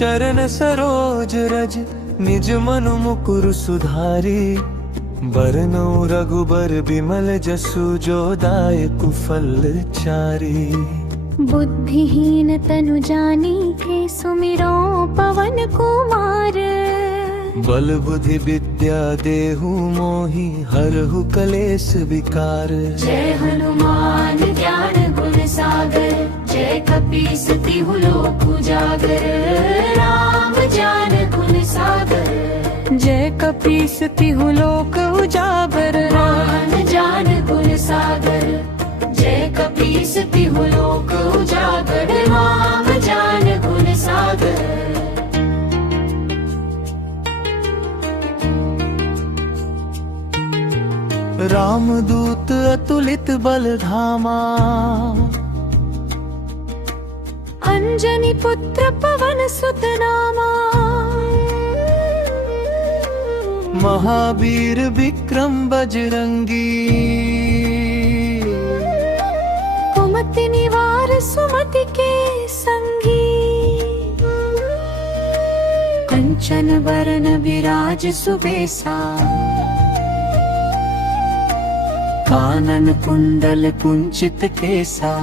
चरण सरोज रज निज मनु मुकुर सुधारी। बरनौ रघुबर बिमल जसु जो दायक फल चारी। बुद्धिहीन तनु जानिके सुमिरो पवन कुमार। बल बुद्धि विद्या देहु मोहि हरहु कलेश विकार। जय हनुमान ज्ञान गुण सागर जय कपीस तिहु लोक उजागर। राम ज्ञान गुण सागर जय कपीस तिहु लोक उजागर। राम ज्ञान गुण सागर जय कपीस तिहु लोक उजागर। राम ज्ञान गुण सागर। रामदूत अतुलित बल धामा। अंजनी पुत्र पवन सुत नामा। महावीर विक्रम बजरंगी। कुमति निवार सुमति के संगी। कंचन बरन विराज सुबेसा। कानन कुंडल कुंचित केसा।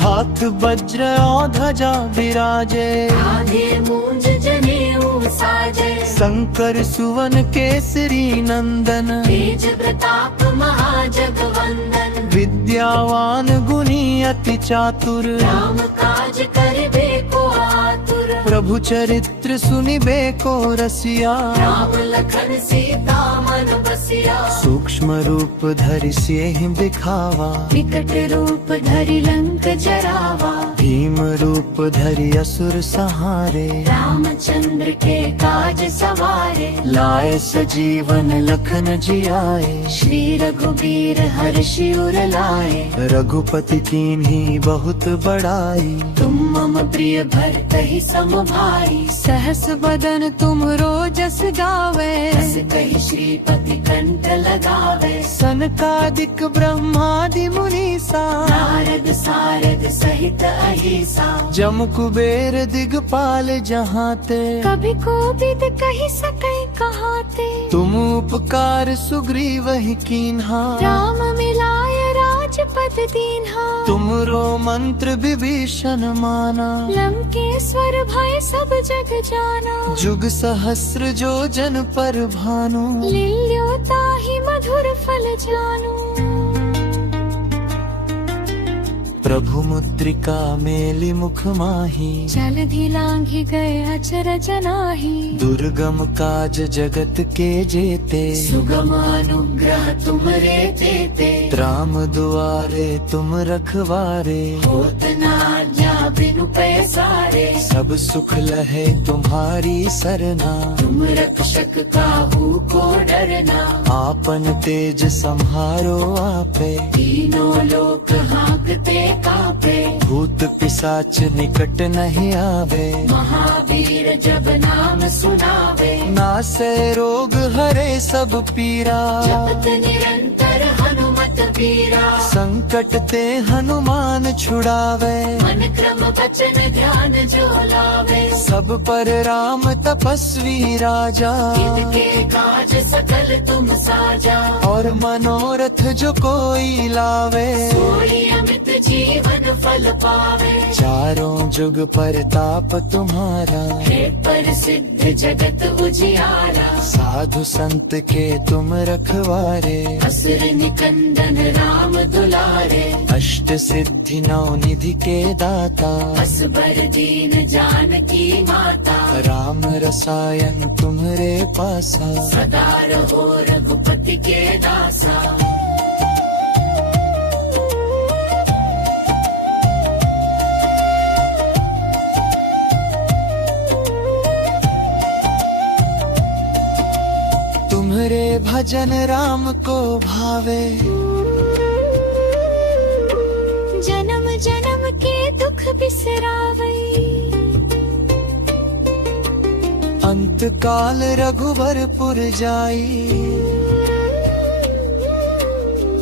हाथ वज्र और ध्वजा विराजे। आधे मूंज जनेऊ साजे। शंकर सुवन केसरी नंदन। तेज प्रताप महाजगवंदन। विद्यावान गुणी अति चातुर। राम काज करिबे को आतुर। प्रभु चरित्र सुनिबे को रसिया। राम लखन सीता मन बसिया। सूक्ष्म रूप धरि सियहि दिखावा। विकट रूप धरि लंक जरावा। भीम रूप धरि असुर सहारे। रामचंद्र के काज सवारे। लाए सजीवन लखन जियाए। श्री रघुबीर हर्षि उर लाए। रघुपति कीन्ही बहुत बड़ाई। तुम मम प्रिय भरतहि सम भाई। सहस बदन तुम रोजस गावे। रस कहि श्रीपति कंठ लगावे। सनकादिक ब्रह्मादि मुनीसा। नारद सारद सहित अहिसा। जम कुबेर दिगपाल जहाते। कभी कोविद कहि सकै कहाते। तुम उपकार सुग्रीवहि कीन्हा। राम मिलाय राजपद दीन्हा। तुमरो मंत्र विभीषण माना। लंकेश्वर भय सब जग जाना। जुग सहस्र जो जन पर भानु। लील्यो ताहि मधुर फल जानू। प्रभु मुद्रिका मेलि मुख माही। जलधि लांघि गए अचरज नाहि। दुर्गम काज जगत के जेते। सुगम अनुग्रह तुमरे तेते। राम दुआरे तुम रखवारे। होत न आज्ञा बिनु पैसारे। सब सुख लहे तुम्हारी सरना। तुम रक्षक काहू को डरना। आपन तेज सम्हारो आपे। तीनों लोक हाँकते कापे। भूत पिशाच निकट नहीं आवे। महावीर जब नाम सुनावे। नासे रोग हरे सब पीरा। जपत निरंतर हनुमत पीरा। संकट ते हनुमान छुड़ावे। मन क्रम वचन ध्यान जो लावे। सब पर राम तपस्वी राजा। इनके काज सकल तुम साजा। और मनोरथ जो कोई लावे। सोई अमित जीवन फल पावे। चारों जुग परताप तुम्हारा। है प्रसिद्ध जगत उजियारा। साधु संत के तुम रखवारे। असुर निकंदन राम दुलारे। अष्ट सिद्धि नौ निधि के दाता। असबर दीन जानकी माता। राम रसायन तुम्हरे पासा। सदा रहो रघुपति के दासा। तुम्हरे भजन राम को भावे। जन्म जन्म के दुख बिसरावे। अंत काल रघुबरपुर जाई।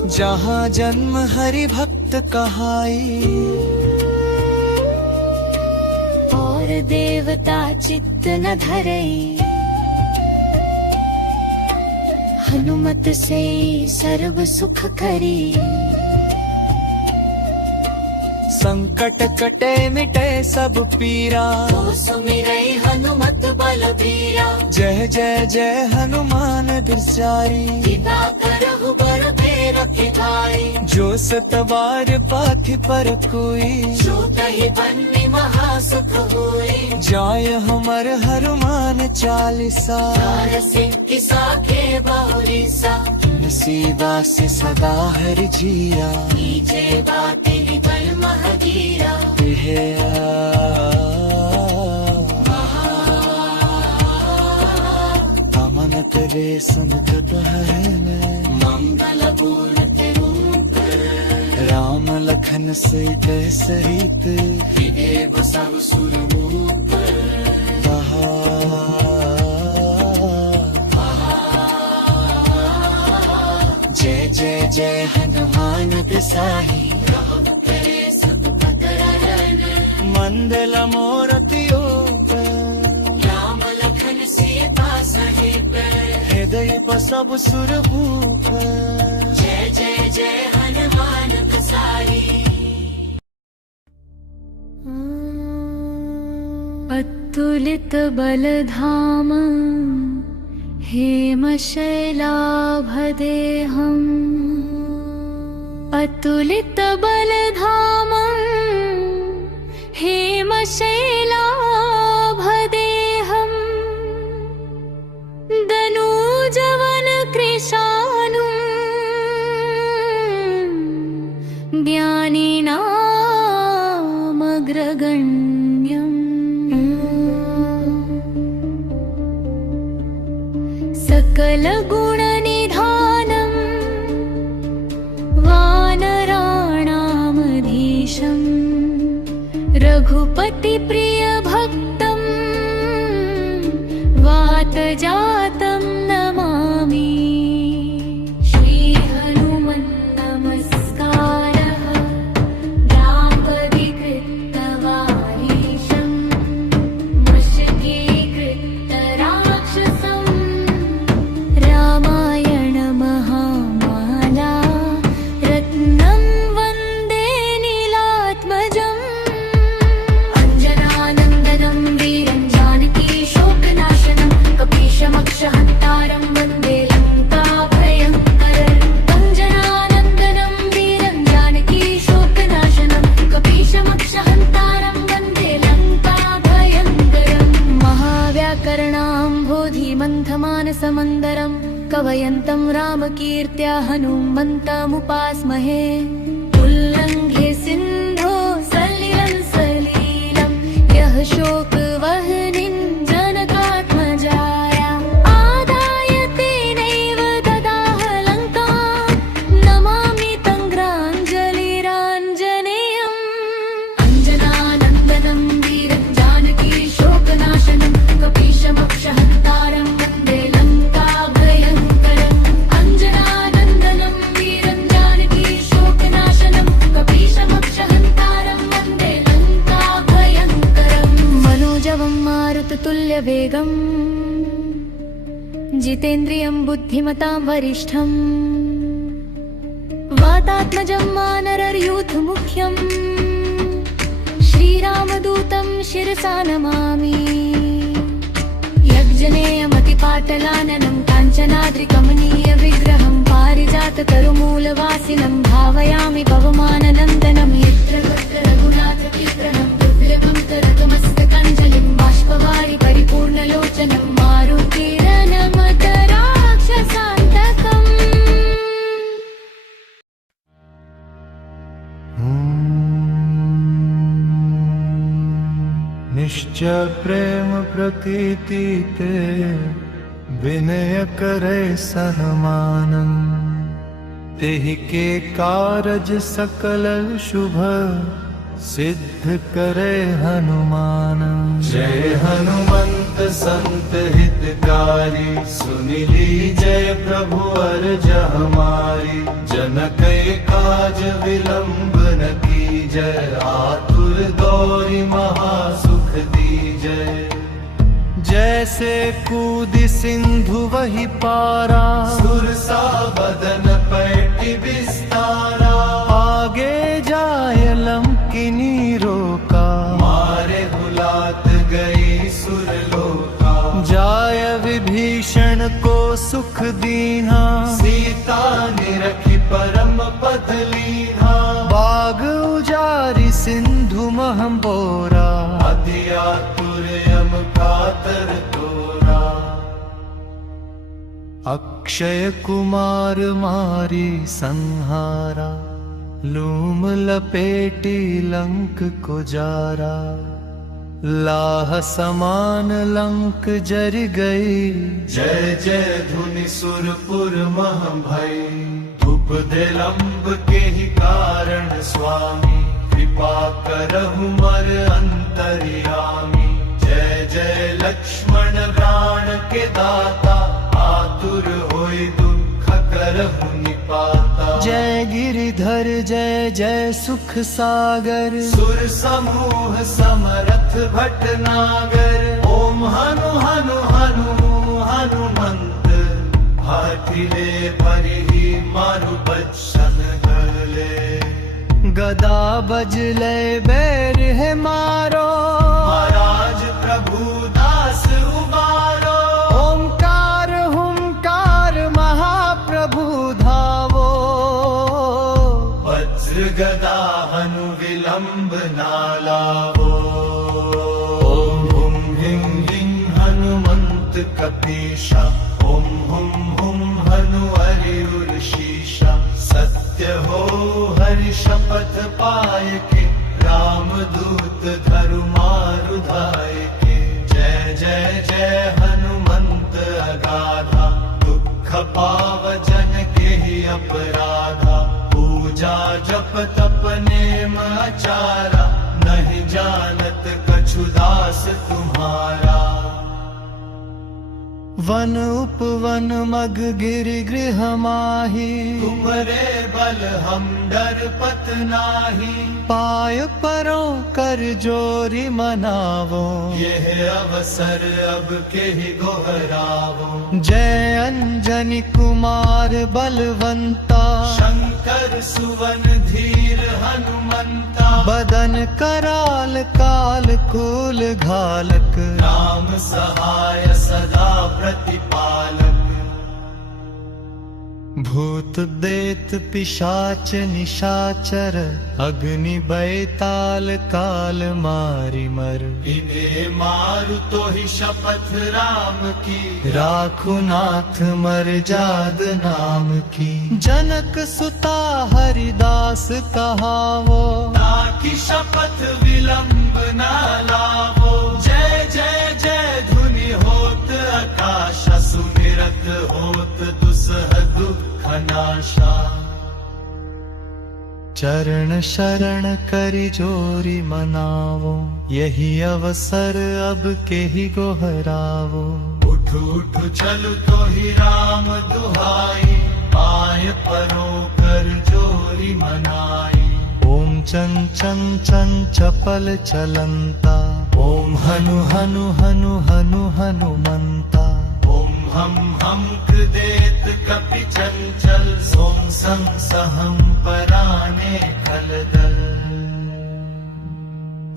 जहाँ जन्म हरि भक्त कहाई। पर देवता चित्त न धरई। हनुमत से सर्व सुख करी। संकट कटे मिटे सब पीरा, तो सुमिरई हनुमत बलबीरा। जय जय जय हनुमान बिचारी। पिता करहु बर फेर भिखारी। जो सतवार पाथि पर कोई, जो तहि बन्नी महासुख होई। जाय हमर हनुमान चालीसा। सिद्धि साखे बहुरीसा। तुलसीदास सदा हरि जिया। नीचे बाटे बल महदीरा। अमन तेरे संकट हरने। मंगल मूर्ति रूप। राम लखन सीते सहित। देव सब सुर रूप। जय जय जय हनुमान गोसाई। मंदल मूर्ति राम लखन सीता सहित। हृदय पर सब सुर भूप। जय जय जय हनुमान गोसाई। अतुलित बलधाम हेमशैलाभदेहम्। अतुलित बलधाम हेमशैलाभदेहम्। दनूजवन कृशानुं ज्ञानिनामग्रगण्यम्। सकल गुण निधानम् वानराणामधीशम्। रघुपति प्रिय भक्तम् वातजातं नमामि। श्री हनुमन् नमस्कारः। रामपदिकृतवारीशम्। वशीकृत राक्षसम्। रामायण महामाला रत्नं वन्दे नीलात्मजम्। अंजनानन्दनं वीरं जानकी शोकनाशनं। कपीशमक्षहन्तारं वन्दे लङ्काभयङ्करम्। अंजनानन्दनं वीरं जानकी शोकनाशनं। कपीशमक्षहन्तारं वन्दे लङ्काभयङ्करम्। महाव्याकरणाम्भोधिमन्थमानसमन्दरम्। कवयन्तं रामकीर्त्या हनुमन्तमुपास्महे। उल्लङ्घ्य सिन्धो सलिलं सलीलं। यः शोकवह्निं जनकात्मजाया। आदाय तेनैव ददाह लङ्कां। नमामि तङ्ग्राञ्जलिराञ्जनेयम्। अंजनानन्दनं वीरं जानकी शोकनाशनं। कपीशमक्षहन्तारं वन्दे लङ्काभयङ्करम्। अंजनानन्दनं वीरं जानकी शोकनाशनं। कपीशमक्षहन्तारं वन्दे लङ्काभयङ्करम्। मनोजवं मारुततुल्यवेगम्। जितेन्द्रियं बुद्धिमतां वरिष्ठम्। वातात्मजं वानरयूथमुख्यम्। श्रीरामदूतं शिरसा नमामि। यज्जनेयमतिपाटलाननं काञ्चनाद्रिकमनीय विग्रहं। पारिजाततरुमूलवासिनं भावयामि पवमाननन्दनं। यत्र रघुनाथकीर्तनं दुर्लभं तरतमस्तकाञ्जलिं। बाष्पवारि परिपूर्णलोचनं मारुतिरनमत राक्षसान्तकम्। निश्चय प्रेम प्रतीति ते। विनय करे सन्मानं। तेहि के कारज सकल शुभ। सिद्ध करे हनुमान। जय हनुमंत संत हितकारी। सुनि लीजय प्रभु अर्ज हमारी। जनकै काज विलंब न कीजय। आतुर गौरी महासुख दी। जैसे कूद सिंधु वही पारा, सुरसा बदन पैटी विस्तारा। आगे जाय लंकिनी रोका, मारे हुलात गई सुरलोका। जाय विभीषण को सुख दीना, सीता निरखी परम पद लीना। बाग उजारी सिंधु महम बोरा, अति आतुर यम कातर तोरा। अक्षय कुमार मारी संहारा, लूम लपेटी लंक को जारा। लाह समान लंक जर गई, जय जय धुनि सुरपुर मह भई। धूप दे लंब के ही कारण स्वामी, कृपा करहु मर अंतर्यामी। जय जय लक्ष्मण प्राण के दाता, आतुर होई दुख करहु निपाता। जय गिरिधर जय जय सुख सागर, सुर समूह समरथ भटनागर। ओम हनु हनु हनु हनुमंत, हाथिले परिहि मारु बच्चन गले। गदा बजले बैर है मारो, महाराज प्रभु दास उबारो। ओंकार हुंकार महाप्रभु धावो, वज्र गदा हनु विलंब ना लावो। ओम हुम हिम हिम हनुमंत कपीशा, ओम हुम हुम हनु हरिउर शीशा। सत्य हो हरि शपथ पाय के, राम दूत धरु मारु धाय के। जय जय जय हनुमंत अगाधा, दुख पावजन के ही अपराधा। पूजा जप तप नेम आचारा, नहीं जानत कछु दास तुम्हारा। वन उपवन मग गिरि गृह माही, तुम्हारे बल हम डर पत नाही। पाय परों कर जोरी मनावो, यह अवसर अब के ही गोहरावो। जय अंजनी कुमार बलवंता, शंकर सुवन धीर हनुमंता। बदन कराल काल कूल घालक, राम सहाय सदा प्रतिपालक। भूत देत पिशाच निशाचर, अग्नि बैताल काल मारि मर। इन्हें मारु तो ही शपथ राम की, राखु नाथ मर जाद नाम की। जनक सुता हरिदास कहावो, ताकि शपथ विलंब ना लावो। जय जय जय धुनि होत आकाश, सुमिरत होत दुसह दुख नाशा। चरण शरण करि जोरी मनावो, यही अवसर अब के ही गोहरावो। उठ उठ चलु तो ही राम दुहाई, पाय परों कर जोरी मनाई। ओम चन चन चन चपल चलंता, ओम हनु हनु हनु हनु हनुमंता। ओम हम कृदेत कपि चंचल, सोम सं सहम पराने खलदल।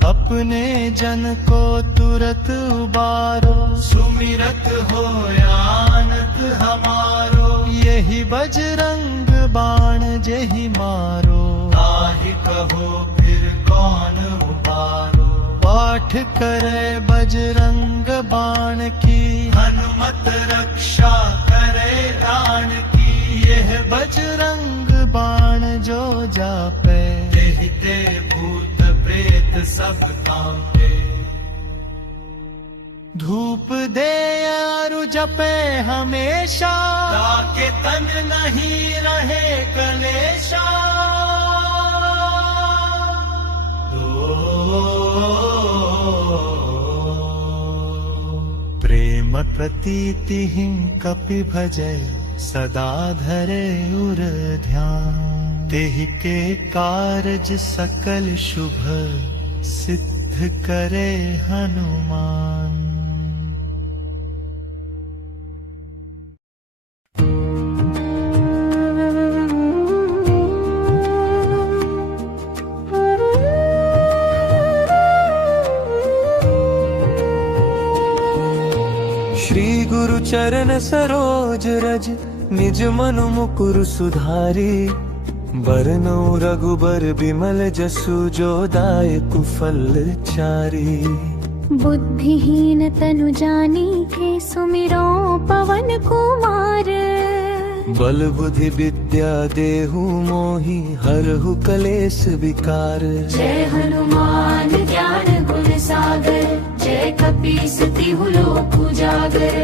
अपने जन को तुरत उबारो, सुमिरत हो आनत हमारो। यही बजरंग बाण जेहि मारो, ताहि कहो फिर कौन उबारो। पाठ करे बजरंग बाण की, हनुमत रक्षा करे राण की। यह बजरंग बाण जो जापे, देहिते भूत प्रेत सब कांपे। धूप दे आरु जपे हमेशा, ताके तन नहीं रहे कलेशा। प्रेम प्रतीति हिं कपि भजै, सदा धरे उर ध्यान। तेहि के कारज सकल शुभ, सिद्ध करे हनुमान। गुरु चरण सरोज रज निज मनु मुकुर सुधारी बरनौ रघुबर बिमल जसु जो दायक फल चारी। बुद्धिहीन तनु जानीके सुमिरो पवन कुमार। बल बुद्धि विद्या देहु मोहि हरहु कलेश विकार। जय हनुमान ज्ञान गुण सागर जय कपीस तिहु लोक उजागर।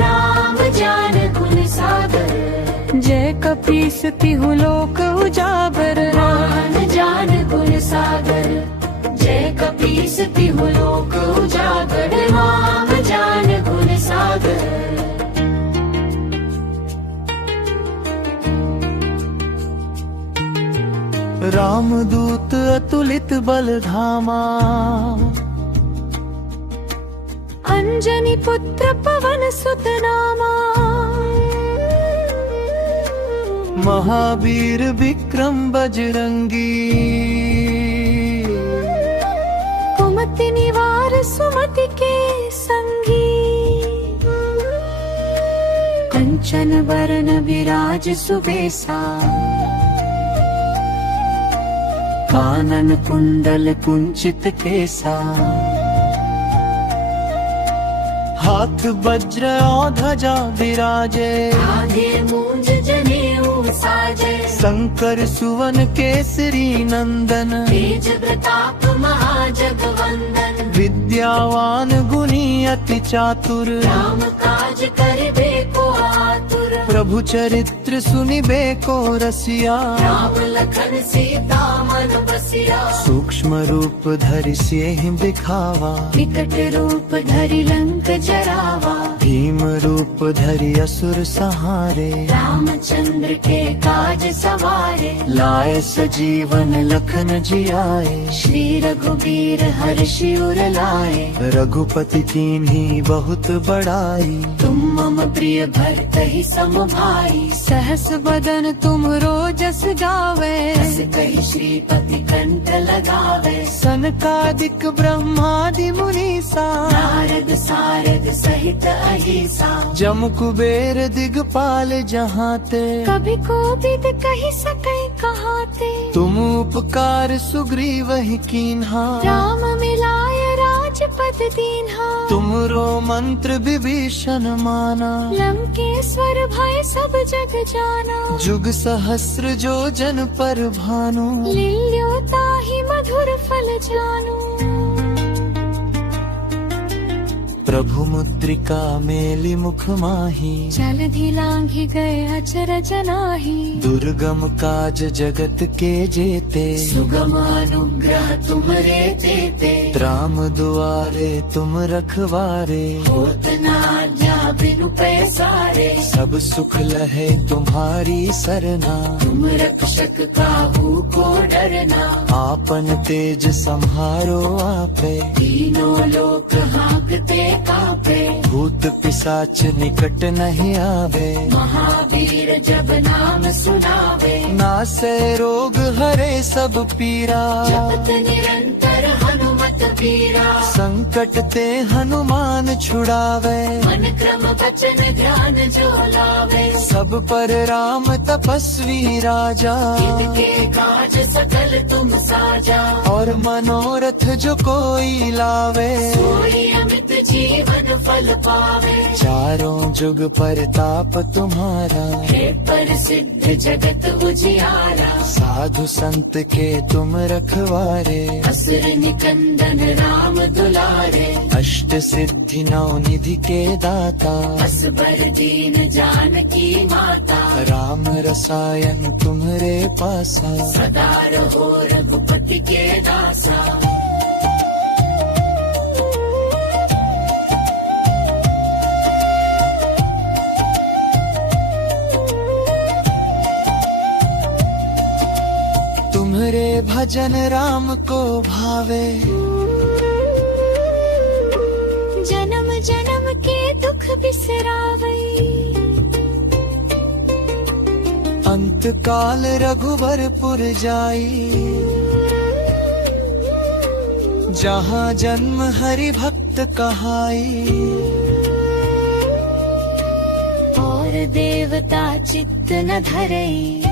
राम ज्ञान गुण सागर जय कपीस तिहु लोक उजागर। राम ज्ञान गुण सागर जय कपीस तिहु लोक उजागर। राम ज्ञान गुण सागर। रामदूत अतुलित बल धामा अंजनी पुत्र पवन सुत नामा। महावीर विक्रम बजरंगी कुमति निवार सुमति के संगी। कंचन वरण विराज सुबेसा कानन कुंडल कुंचित केसा। हाथ वज्र और ध्वजा विराजे आधे मूंज जनेऊ साजे। शंकर सुवन केसरी नंदन तेज प्रताप महाजगवंदन। विद्यावान गुणी अति चातुर राम काज करिबे को आतुर। प्रभु चरित्र सुनिबे को रसिया राम लखन सीता मन बसिया। सूक्ष्म रूप धरि सियहि दिखावा विकट रूप धरि लंक जरावा। भीम रूप धरि असुर सहारे रामचंद्र के काज सवारे। लाए सजीवन लखन जियाए श्री रघुबीर हर्षि उर लाए। रघुपति कीन्ही बहुत बड़ाई तुम मम प्रिय भरतहि सम भाई। सहस बदन तुम रोजस गावे रस कहि श्रीपति कंठ लगावे। सनकादिक ब्रह्मादि मुनीसा नारद सारद सहित अहिसा। जम कुबेर दिगपाल जहाते कभी कोविद कहि सकै कहाते। तुम उपकार सुग्रीवहि कीन्हा राम मिलाय राजपद दीन्हा। तुमरो मंत्र विभीषण माना लंकेश्वर भय सब जग जाना। जुग सहस्र जो जन पर भानु लील्यो ताहि मधुर फल जानू। प्रभु मुद्रिका मेलि मुख माही जलधि लांघि गए अचरज नाहि। दुर्गम काज जगत के जेते सुगम अनुग्रह तुम्हरे तेते। राम दुआरे तुम रखवारे होत न आज्ञा बिनु पैसारे। सब सुख लहे तुम्हारी सरना तुम रक्षक काहू को डरना। आपन तेज संहारो आपे तीनों लोक हाँकते कापे। भूत पिशाच निकट नहीं आवे महावीर जब नाम सुनावे। नासे रोग हरे सब पीरा जपत निरंतर हनुमत बीरा। संकट ते हनुमान छुड़ावे मन क्रम वचन ध्यान जो लावे। सब पर राम तपस्वी राजा इनके काज सकल तुम साजा। और मनोरथ जो कोई लावे सोई अमित जीवन फल पावे। चारों जुग परताप तुम्हारा हे प्रसिद्ध जगत उजियारा। साधु संत के तुम रखवारे असुर निकंदन राम दुलारे। अष्ट सिद्धि नौ निधि के दाता असबर दीन जानकी माता। राम रसायन तुम्हरे पासा सदा रहो रघुपति के दासा। तुम्हरे भजन राम को भावे जन्म जन्म के दुख बिसरावे। अंत काल रघुबरपुर जाई जहाँ जन्म हरि भक्त कहाई। और देवता चित्त न धरई।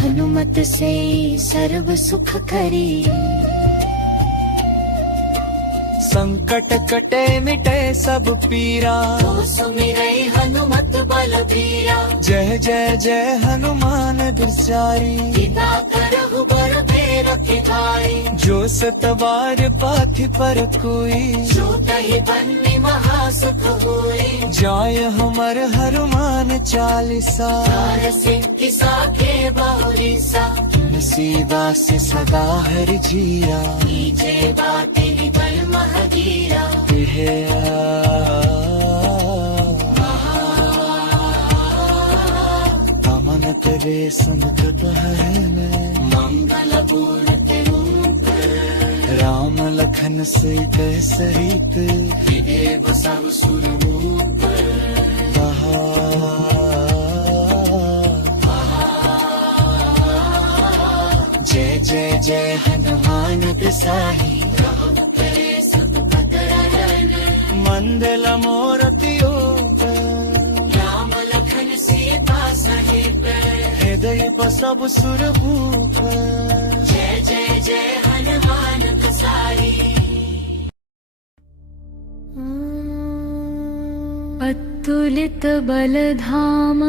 हनुमत से सर्व सुख करी। संकट कटे मिटे सब पीरा, तो सुमिरई हनुमत बलबीरा। जय जय जय हनुमान दुर्चारी। पिता करहु बर बेर पिठाई। जो सतवार पाथि पर कोई, जो तहि बन्नी महासुख होई। जाय हमर हनुमान चालीसा। चार सिद्धि साखे बहुरीसा। तुलसीदास सदा हरि जिया। कीजे बाटे बल महगीरा। अमन तेरे संकट है में, मंगल मूर्ति रूप। राम लखन सीता सहित। देव सब सुर रूप। जय जय जय हनुमान गोसाई। मंदल मूर्ति राम लखन सीता सहित। हृदय पर सब सुर भूप। जय जय जय हनुमान गोसाई। अतुलित बलधाम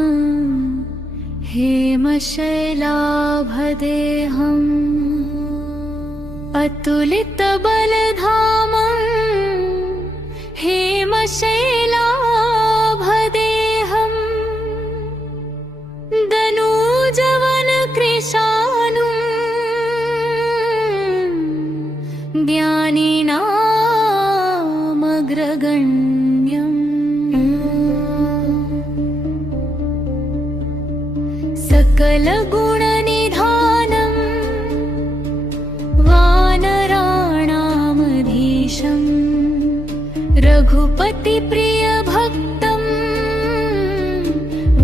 हेमशैलाभदेहम्। अतुलित बलधाम हेमशैलाभदेहम्। दनूजवन कृशानुं ज्ञानिनामग्रगण्यम्। सकल गुण निधानम् वानराणामधीशम्। रघुपति प्रिय भक्तम्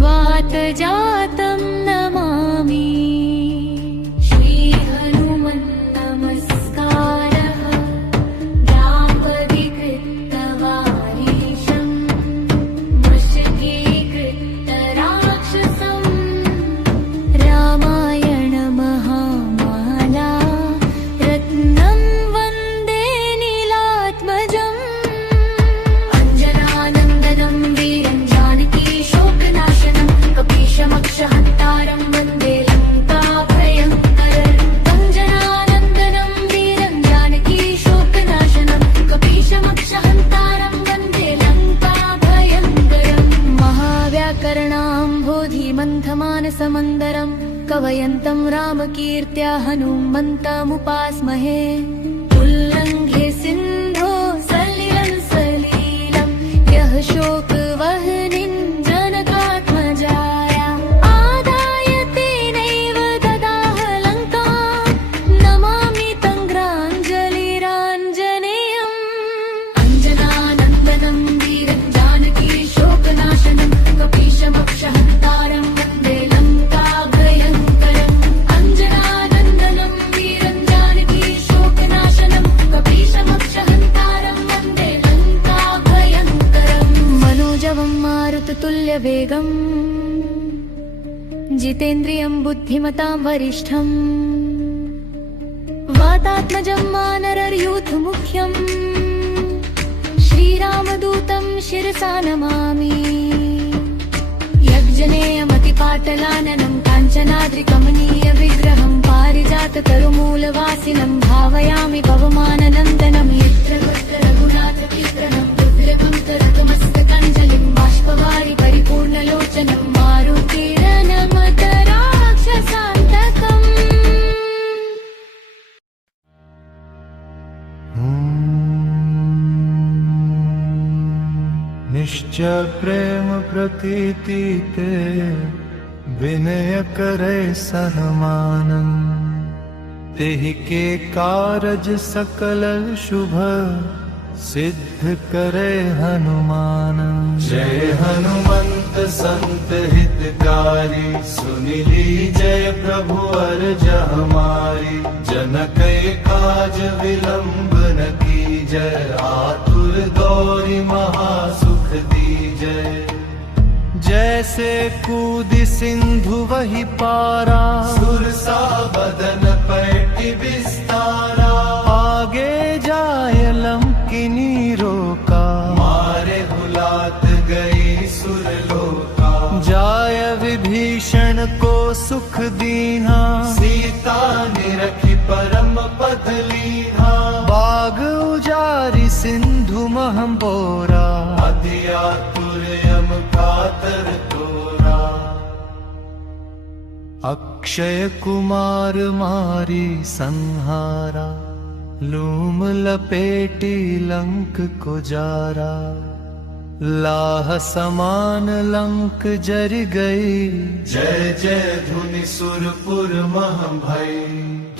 वातजातं नमामि। श्री हनुमन् नमस्कारः। रामपदिकृतवारीशम् वशीकृत राक्षसम्। रामायण महामाला रत्नं वन्दे नीलात्मजम्। अंजनानन्दनं वीरं जानकी शोकनाशनं। कपीशमक्षहन्तारं वन्दे लङ्काभयङ्करम्। अंजनानन्दनं वीरं जानकी शोकनाशनं। कपीशमक्षहन्तारं वन्दे लङ्काभयङ्करम्। महाव्याकरणाम्भोधिमन्थमानसमन्दरम्। कवयन्तं रामकीर्त्या हनुमन्तमुपास्महे। उल्लङ्घ्य सिन्धो सलिलं सलीलं। यः शोकवह्निं जनकात्मजाया। आदाय तेनैव ददाह लङ्काम्। नमामि तङ्ग्राञ्जलिराञ्जनेयम्। अंजनानन्दनं वीरं जानकी शोकनाशनं। कपीशमक्षहन्तारं वन्दे लङ्काभयङ्करम्। अंजनानन्दनं वीरं जानकी शोकनाशनं। कपीशमक्षहन्तारं वन्दे लङ्काभयङ्करम्। मनोजवं मारुततुल्यवेगम्। जितेन्द्रियं बुद्धिमतां वरिष्ठम्। वातात्मजं वानरयूथमुख्यम्। श्रीरामदूतं शिरसा नमामि। यज्जनेयमतिपाटलाननं काञ्चनाद्रिकमनीय विग्रहं। पारिजाततरुमूलवासिनं भावयामि पवमाननन्दनं। यत्र रघुनाथचित्रणं रुद्रभं तरतुमस्तकाञ्जलिं। बाष्पवारि परिपूर्णलोचनं मारुतिरनमत राक्षसान्तकम्। निश्चय प्रेम प्रतीति ते, विनय करे सन्मान। तेहि के कारज सकल शुभ, सिद्ध करे हनुमान। जय हनुमंत संत हितकारी, सुनिली जय प्रभु अर्ज हमारी। जनकै काज विलंब न कीजय, आतुर गौरी महासुख जैसे कूद सिंधु वही पारा, सुरसा बदन पैटी विस्तारा। आगे जाय लंकिनी रोका, मारे हुलात गई सुरलोका। जाय विभीषण को सुख दीना, सीता निरखी परम पद लीना। बाग उजारी सिंधु महंबोरा, अतिआतुर यम कातर तोरा। अक्षय कुमार मारी संहारा, लूम लपेटी लंक को जारा। लाह समान लंक जर गई, जय जय धुनि सुरपुर मह भई।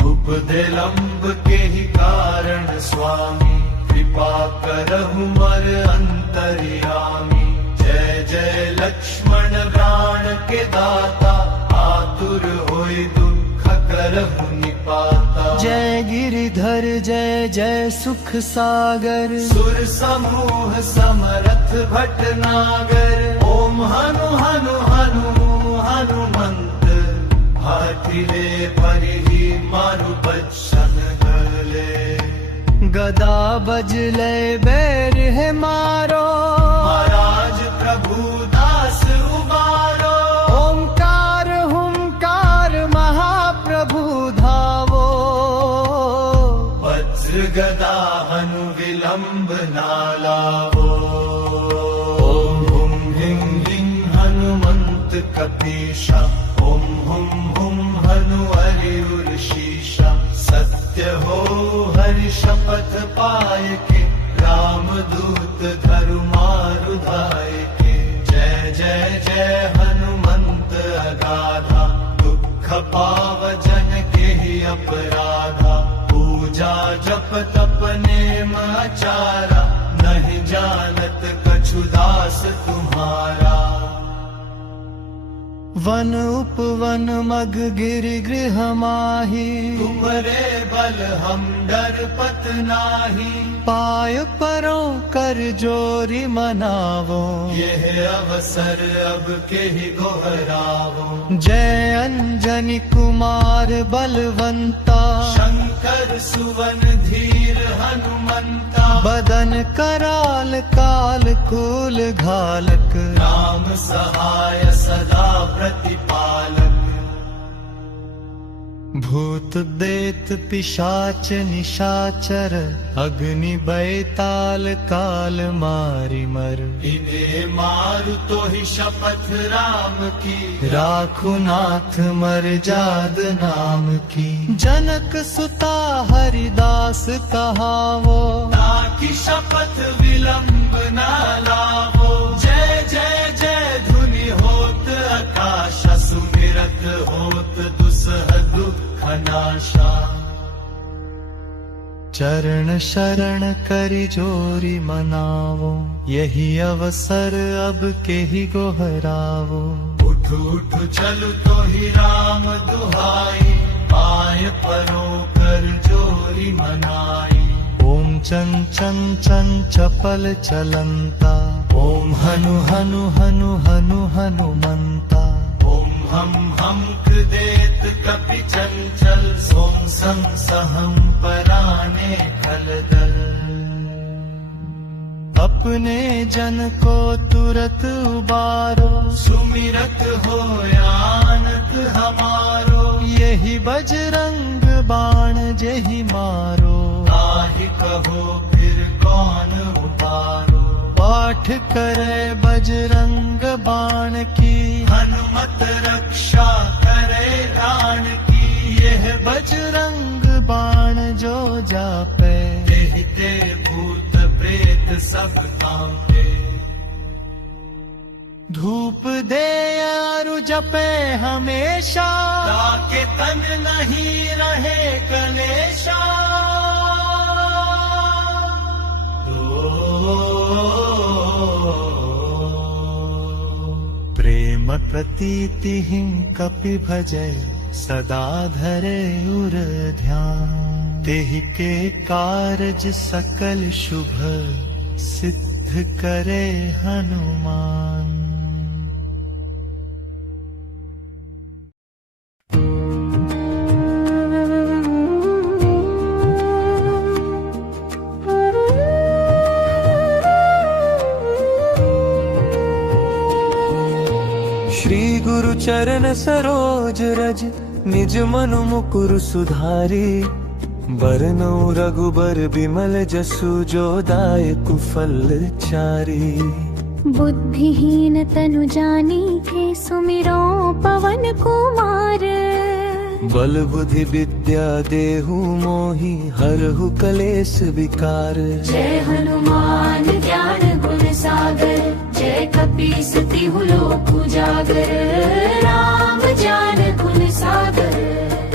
उपदिलंब के ही कारण स्वामी, कृपा करहु मर अंतर्यामी। जय जय लक्ष्मण प्राण के दाता, आतुर होय दुख करहु निपाता। जय गिरिधर जय जय सुख सागर, सुर समूह समरथ भटनागर। ओम हनु हनु हनु हनुमंत, हाथिले परिहि मारु बच्चन गले। गदा बजले बैर है मारो, महाराज प्रभु दास उबारो। ओंकार हुंकार महाप्रभु धावो, वज्र गदा हनु विलंब ना लावो। ओम हुम हिं हिं हनुमंत कपीशा, ओम हुम हुम हनु हरिउर शीशा। सत्य हो हरि शपथ पाय के, राम दूत धरु मारु धाय के। जय जय जय हनुमंत अगाधा, दुख पावजन के ही अपराधा। पूजा जप तप नेम आचारा, नहीं जानत कछु दास तुम्हारा। वन उपवन मग गिरि गृह माही, तुम्हारे बल हम डरपत नाही। पाय परों कर जोरी मनावो, यह अवसर अब के ही गोहरावो। जय अंजनी कुमार बलवंता, शंकर सुवन धीर हनुमंता। बदन कराल काल कूल घालक, राम सहाय सदा प्रतिपालक। भूत देत पिशाच निशाचर, अग्नि बैताल काल मारि मर। इन्हें मारु तो ही शपथ राम की, राखु नाथ मर जाद नाम की। जनक सुता हरिदास कहावो, ताकि शपथ विलंब ना लावो। जय जय जय धुनि होत आकाश, सुमिरत होत दुसह दुख नाशा। चरण शरण करि जोरी मनावो, यही अवसर अब के ही गोहरावो। उठ उठ चलु तो ही राम दुहाई, पाय परो कर जोरी मनाई। ओम चन चन चन चपल चलंता, ओम हनु हनु हनु हनु हनुमंता। ओम हम कृदेत कपि चंचल, सोम सम सहम पराने खलदल। अपने जन को तुरत उबारो, सुमिरत हो आनत हमारो। यही बजरंग बाण जेहि मारो, ताहि कहो फिर कौन उबारो। पाठ करे बजरंग बाण की, हनुमत रक्षा करे प्राण की। यह बजरंग बाण जो जापे, देहते भूत प्रेत सब कांपे। धूप दे आरु जपे हमेशा, ताके तन नहीं रहे कलेशा। प्रेम प्रतीति हिं कपि भजै, सदा धरे उर ध्यान। तेहि के कारज सकल शुभ, सिद्ध करे हनुमान। गुरु चरण सरोज रज निज मनु मुकुर सुधारी। बरनौ रघुबर बिमल जसु जो दायक फल चारी। बुद्धिहीन तनु जानीके सुमिरो पवन कुमार। बल बुद्धि विद्या देहु मोहि हरहु कलेस विकार। जय हनुमान ज्ञान गुण सागर जय कपीस तिहु लोक उजागर। राम ज्ञान गुण सागर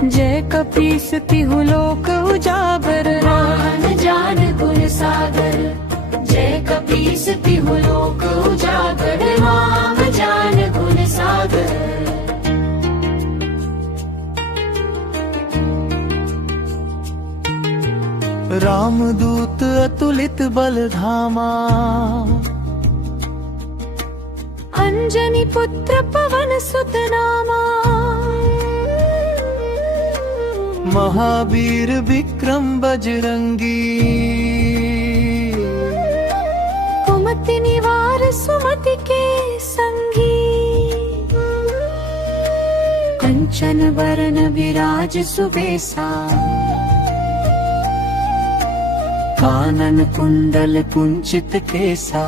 जय कपीस तिहु लोक उजागर। राम ज्ञान गुण सागर जय कपीस तिहु लोक उजागर। राम ज्ञान गुण सागर। रामदूत अतुलित बल धामा। अंजनी पुत्र पवन सुत नामा। महावीर विक्रम बजरंगी। कुमति निवार सुमति के संगी। कंचन वरण विराज सुबेसा। कानन कुंडल कुंचित केसा।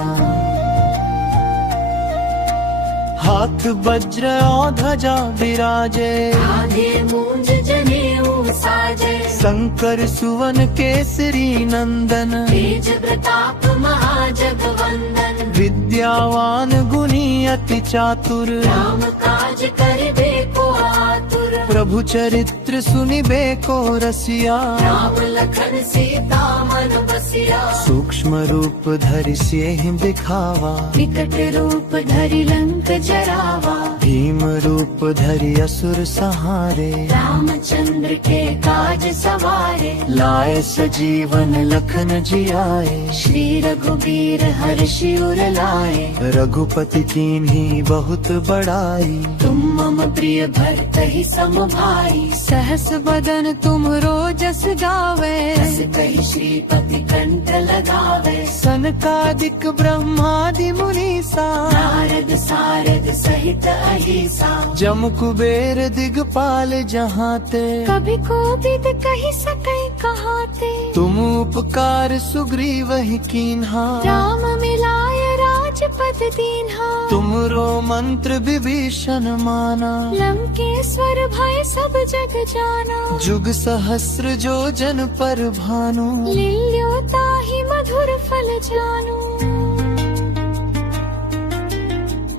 हाथ वज्र और ध्वजा विराजे। आगे मूंज जनेऊ साजे। शंकर सुवन केसरी नंदन। तेज प्रताप महाजगवंदन। विद्यावान गुणी अति चातुर। राम काज करिबे को आतुर। प्रभु चरित्र सुनिबे को रसिया। राम लखन सीता मन बसिया। सूक्ष्म रूप धरि सियहि दिखावा। विकट रूप धरि लंक जरावा। भीम रूप धरि असुर सहारे। रामचंद्र के काज सवारे। लाए सजीवन लखन जियाए। श्री रघुबीर हर्षि उर लाए। रघुपति कीन्ही बहुत बड़ाई। तुम मम प्रिय भरतहि सम भाई। सहस बदन तुम रोजस गावे। बस कहि श्रीपति कंठ लगावे। सनकादिक ब्रह्मादि मुनीसा। नारद सारद सहित अहिसा। जम कुबेर दिगपाल जहाते। कभी कोविद कहि सकै कहाते। तुम उपकार सुग्रीवहि कीन्हा। राम मिलाय राजपद दीन्हा। तुमरो मंत्र विभीषण माना। लंकेश्वर भय सब जग जाना। जुग सहस्र जो जन पर भानु। लील्यो ताहि मधुर फल जानू।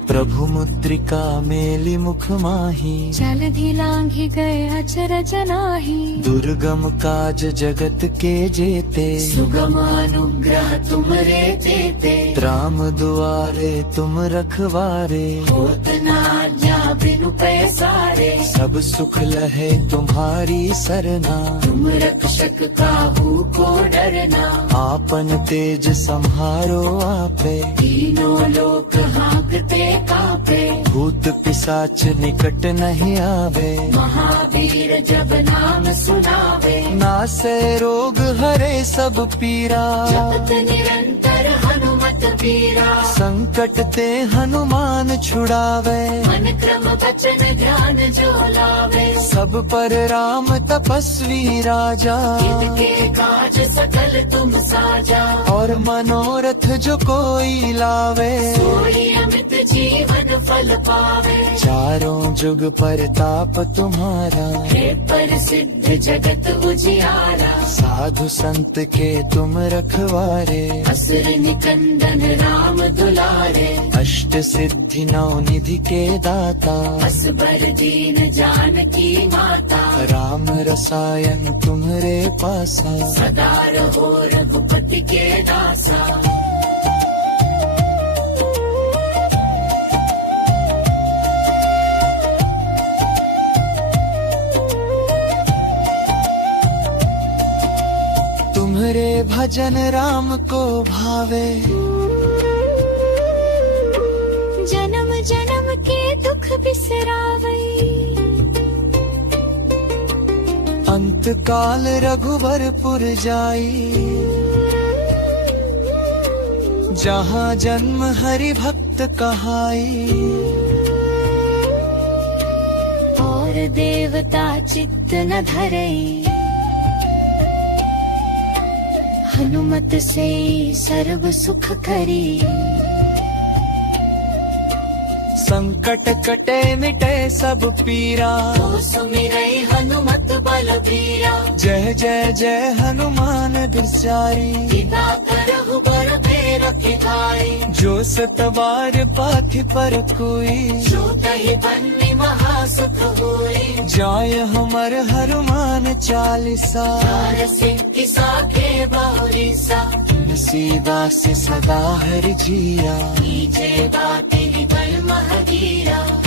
प्रभु मुद्रिका मेलि मुख माही। जलधि लांघि गए अचरज नाहि। दुर्गम काज जगत के जेते। सुगम अनुग्रह तुमरे तेते। राम दुआरे तुम रखवारे। होत न आज्ञा बिनु पैसारे। सब सुख लहे तुम्हारी सरना। तुम रक्षक काहू को डरना। आपन तेज सम्हारो आपे। तीनों लोक हाँकते कापे। भूत पिशाच निकट नहीं आवे। महावीर जब नाम सुनावे। नासे रोग हरे सब पीरा। जपत निरंतर हनुमत बीरा। संकट ते हनुमान छुड़ावे। मन क्रम वचन ध्यान जो लावे। सब पर राम तपस्वी राजा। इनके काज सकल तुम साजा। और मनोरथ जो कोई लावे। सोई अमित जीवन फल पावे। चारों जुग परताप तुम्हारा। हे प्रसिद्ध जगत उजियारा। साधु संत के तुम रखवारे। असुर निकंदन राम दुलारे। अष्ट सिद्धि नौ निधि के दाता। असबर दीन जानकी माता। राम रसायन तुम्हरे पासा। सदा रहो रघुपति के दासा। तुम्हरे भजन राम को भावे। जन्म जन्म के दुख बिसरावे। अंत काल रघुबरपुर जाई। जहाँ जन्म हरि भक्त कहाई। पर देवता चित्त न धरई, हनुमत से सर्व सुख करी। संकट कटे मिटे सब पीरा, तो सुमिरई हनुमत बलबीरा। जय जय जय हनुमान दुर्चारी, पिता करहु बर फेर खाई। जो सतवार पाथ पर कोई, जो तहि बन्नी महासुख होई। जाय हमर हनुमान चालीसा, चार सिद्धि साखे बहुरीसा। तुलसीदास सदा हरि जिया, कीजे बातें बल महगीरा।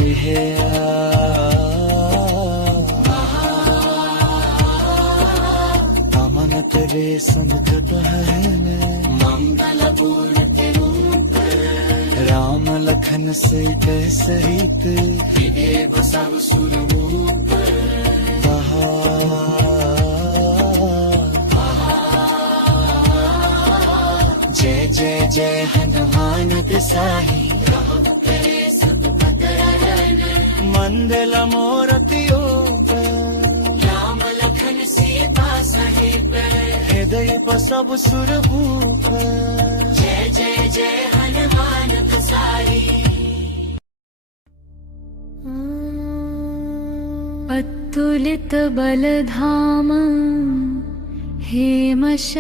अमन तेरे संकट हरने, मंगल पूर्ण तिरुप। राम लखन से सहित, देव सब सुरभूप। जय जय जय हनुमान गोसाई, मंगल मूर्ति राम लखन सीता सहित। हृदय सब सुरभूप। जय जय जय हनुमान गोसाई। अतुलित बलधाम हेमशैलाभदेहम्।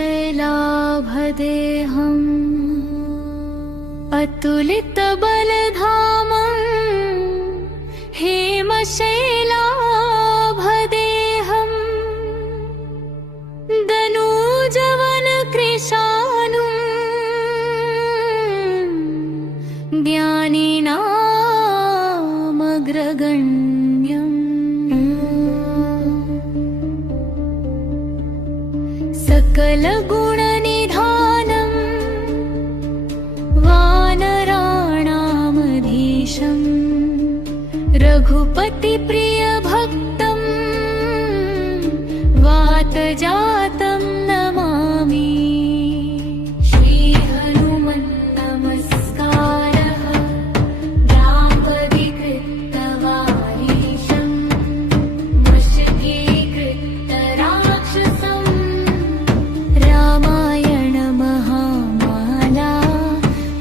अतुलित बलधाम हेमशैलाभदेहम्। दनूजवन कृशानुं ज्ञानिनामग्रगण्यम्। सकल गुण निधानम् वानराणामधीशम्। रघुपति प्रिय भक्तम् वातजातं नमामि। श्री हनुमन् नमस्कारः। रामपदिकृतवारीशम् वशीकृत राक्षसम्। रामायण महामाला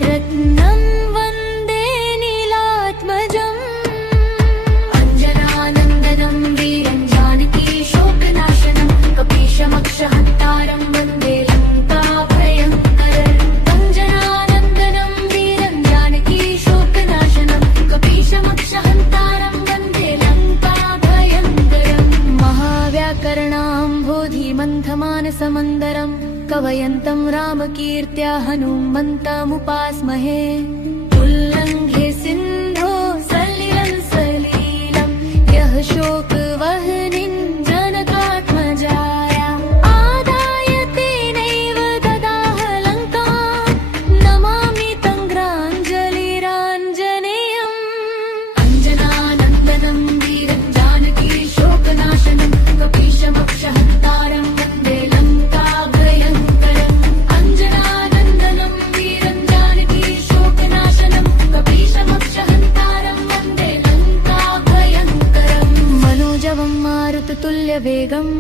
रत्नं वन्दे नीलात्मजम्। अंजनानन्दनं वीरं जानकी शोकनाशनं। कपीशमक्षहन्तारं वन्दे लङ्काभयङ्करम्। अंजनानन्दनं वीरं जानकी शोकनाशनं। कपीशमक्षहन्तारं वन्दे लङ्काभयङ्करम्। महाव्याकरणाम्भोधिमन्थमानसमन्दरम् कवयन्तं रामकीर्त्या हनुमन्तमुपास्महे। उल्लङ्घ्य सिन्धो सलिलं सलीलं। यः शोकवह्निं जनकात्मजाया। आदाय तेनैव ददाह लङ्कां। नमामि तङ्ग्राञ्जलिराञ्जनेयम्। अंजनानन्दनं वीरं जानकी शोकनाशनं। कपीशमक्षहन्तारं वन्दे लङ्काभयङ्करम्। अंजनानन्दनं वीरं जानकी शोकनाशनं। कपीशमक्षहन्तारं वन्दे लङ्काभयङ्करम्। मनोजवं मारुततुल्यवेगम्।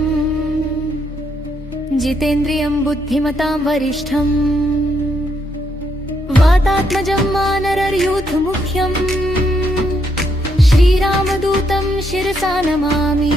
जितेन्द्रियं बुद्धिमतां वरिष्ठम्। वातात्मजं वानरयूथमुख्यम्। श्रीरामदूतं शिरसा नमामि।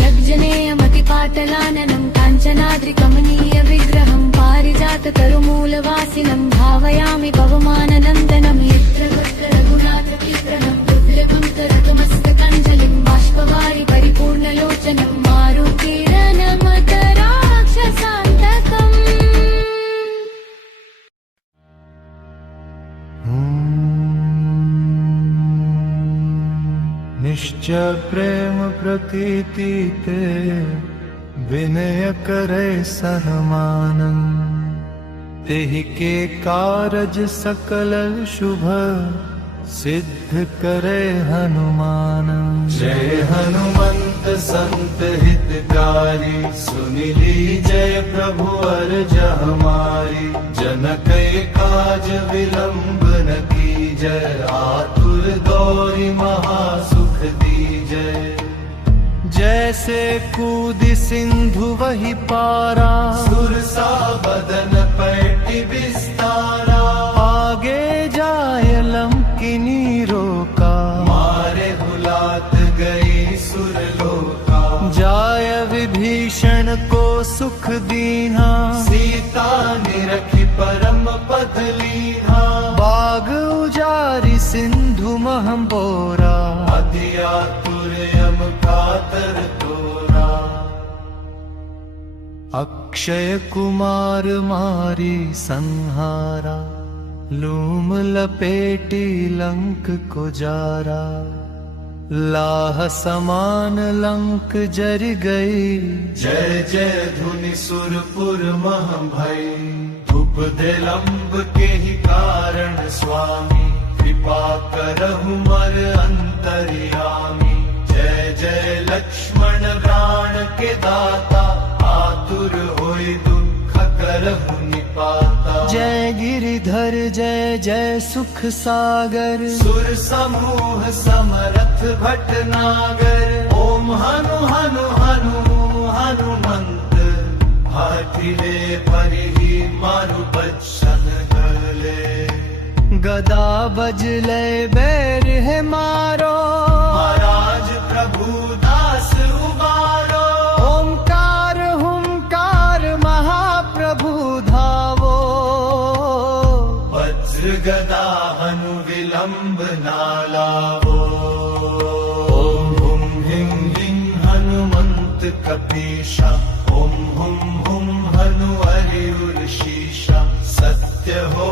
यज्जनेयमतिपाटलाननं काञ्चनाद्रिकमनीय विग्रहं। पारिजाततरुमूलवासिनं भावयामि पवमाननन्दनं। यत्र तत्र रघुनाथकीर्तनं। दुर्लभं तरतुमस्तकाञ्जलिं। बाष्पवारि परिपूर्णलोचनं। मारुतिरनमत राक्षसान्तकम्। निश्चय प्रेम प्रतीति ते, विनय करे सन्मान। तेहि के कारज सकल शुभ, सिद्ध करे हनुमान। जय हनुमंत संत हितकारी, सुनिली जय प्रभु अर्ज हमारी। जनकै काज विलंब न कीजय, आतुर गौरी महासुख दीजै। जैसे कूदि सिंधु वही पारा, सुरसा बदन पैटि विस्तारा। आगे जाय लंकिनी रोका, मारे हुलात गई सुरलोका। जाय विभीषण को सुख दीन्हा, सीता निरखि परम पद लीन्हा। बाग उजारि सिंधु महं बोरा, अति आतुर यम कातर तोरा। अक्षय कुमार मारी संहारा, लूम लपेटी लंक को जारा। लाह समान लंक जर गई, जय जय धुनि सुरपुर मह भई। उपदिलंब के ही कारण स्वामी, कृपा करहु मर अंतर्यामी। जय जय लक्ष्मण प्राण के दाता, आतुर होई दुख करहु निपाता। जय गिरिधर जय जय सुख सागर, सुर समूह समरथ भटनागर। ओम हनु हनु हनु हनुमंत, हाथिले परिहि मारु बच्चन गले। गदा बजले बैर है मारो, महाराज प्रभु दास उबारो। ओंकार हुंकार महाप्रभु धावो, वज्र गदा हनु विलंब ना लावो। ओम हुम हिं हिं हनुमंत कपीशा, ओम हुम हुम हनु हरिउर शीशा। सत्य हो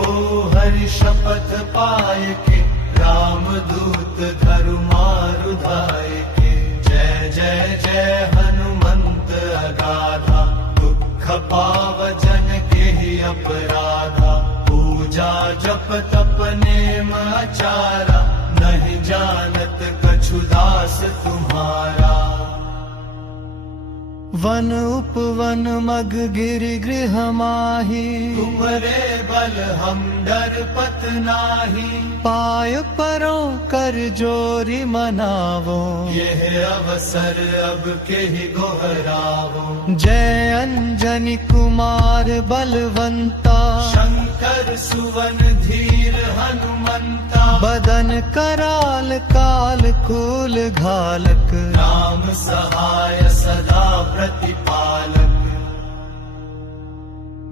हरि शपथ पाय के, राम दूत धरु मारु धाय के। जय जय जय हनुमंत अगाधा, दुख पावजन के ही अपराधा। पूजा जप तप नेम आचारा, नहीं जानत कछु दास तुम्हारा। वन उपवन मग गिरि गृह माही, तुम्हारे बल हम डर पत नाही। पाय परों कर जोरी मनावो, यह अवसर अब के ही गोहरावो। जय अंजनी कुमार बलवंता, शंकर सुवन धीर हनुमंता। बदन कराल काल कूल घालक, राम सहाय सदा प्रतिपालक।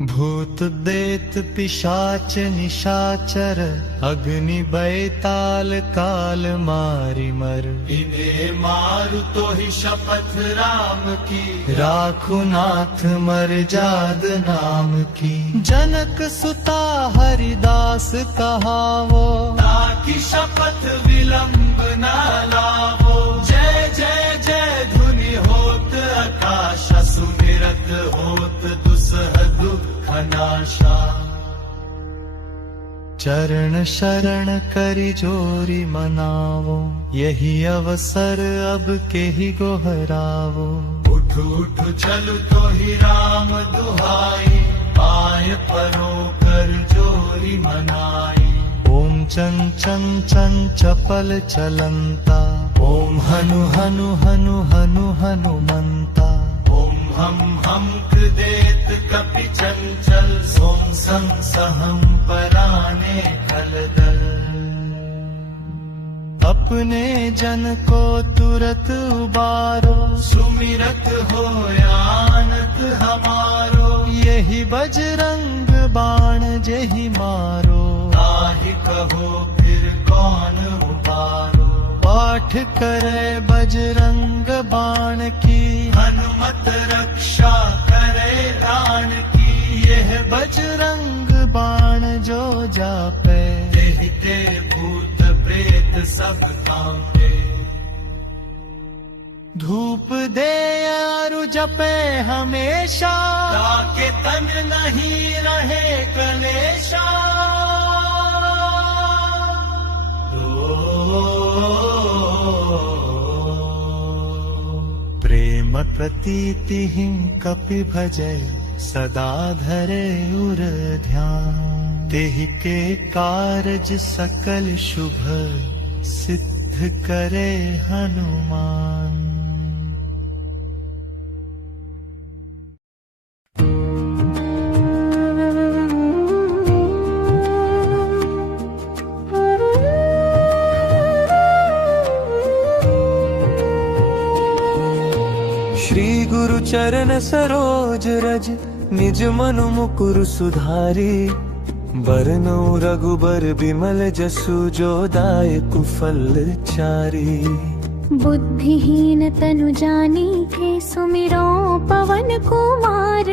भूत देत पिशाच निशाचर, अग्नि बैताल काल मारि मर। इन्हें मारु तो ही शपथ राम की, राखु नाथ मर जाद नाम की। जनक सुता हरिदास कहावो, ताकि शपथ विलंब न लावो। जय जय जय धुनि होत आकाश, सुमिरत होत दुसह दुख नाशा। चरण शरण करि जोरी मनावो, यही अवसर अब के ही गोहरावो। उठ उठ चल तो ही राम दुहाई, पाय परो कर जोरी मनाई। ओम चं चं चं चपल चलंता, ओम हनु हनु हनु हनु हनुमंता। ओम हम कृदेत कपि चंचल, सोम सं सहम पराने कलदल। अपने जन को तुरत उबारो, सुमिरत हो आनत हमारो। यही बजरंग बाण जेहि मारो, ताहि कहो फिर कौन उबारो। पाठ करे बजरंग बाण की, हनुमत रक्षा करे प्राण की। यह बजरंग बाण जो जापे, देहिते भूत प्रेत सब कांपे। धूप दे अरु जपे हमेशा, ताके तन नहीं रहे कलेशा। प्रेम प्रतीति हिं कपि भजै, सदा धरे उर ध्यान। तेहि के कारज सकल शुभ, सिद्ध सिद्ध करे हनुमान। श्री गुरु चरण सरोज रज निज मनु मुकुर सुधारी। बरनौ रघुबर बिमल जसु जो दायक फल चारी। बुद्धिहीन तनु जानीके सुमिरो पवन कुमार।